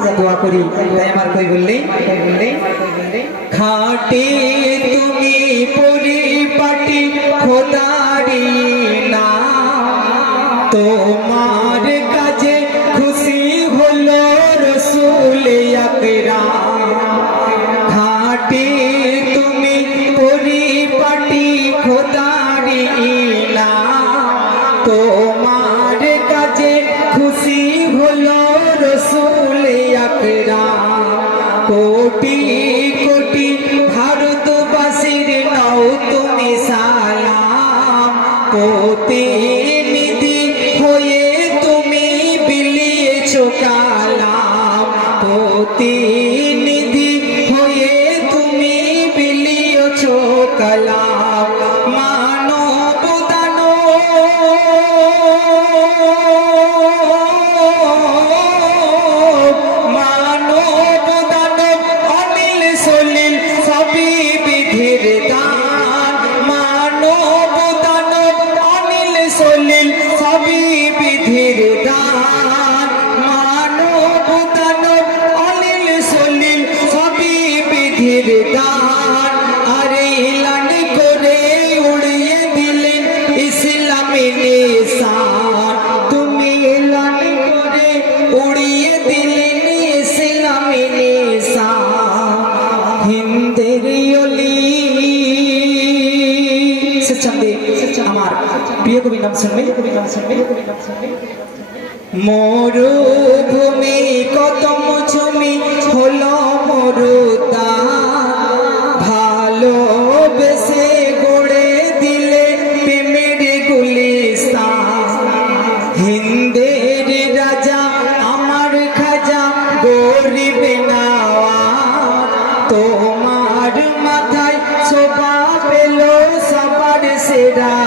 আমরা দোয়া করি। তাই আমার কই বললে বললে খাটে তুমি পরিপাটি খোদারি না। তোমার কাজে খুশি হলো রসুল আকরাম। ঘাটে তুমি পরিপাটি খোদারি না। তোমার প্রতিনিধি হয়ে তুমি বিলিয়েছ কালাম। প্রতিনিধি হয়ে তুমি বিলিয়েছ কালাম। আমার প্রিয় কবি নাম শুনবে কবি নাম শুনবে কবি নাম শুনবে মরুভূমি কদম ঝুমি হলো মরুদা ভালোবেসে গড়ে দিলে প্রেমের গুলিস্তান হিন্দের রাজা, আমার খাজা, গরিব নাওয়া। তোমার মাথায় শোভা পেল সবার সেরা।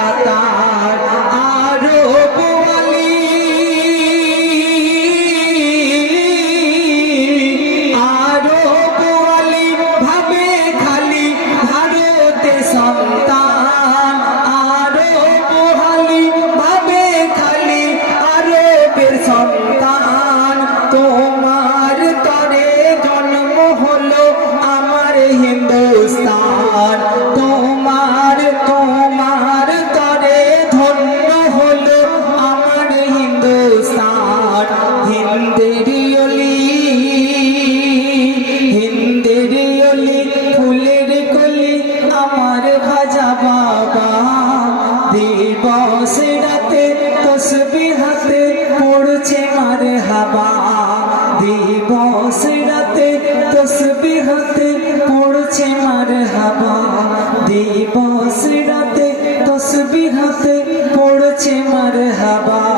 দিবস রাতে তসবি হাতে পড়ছে মার হাবা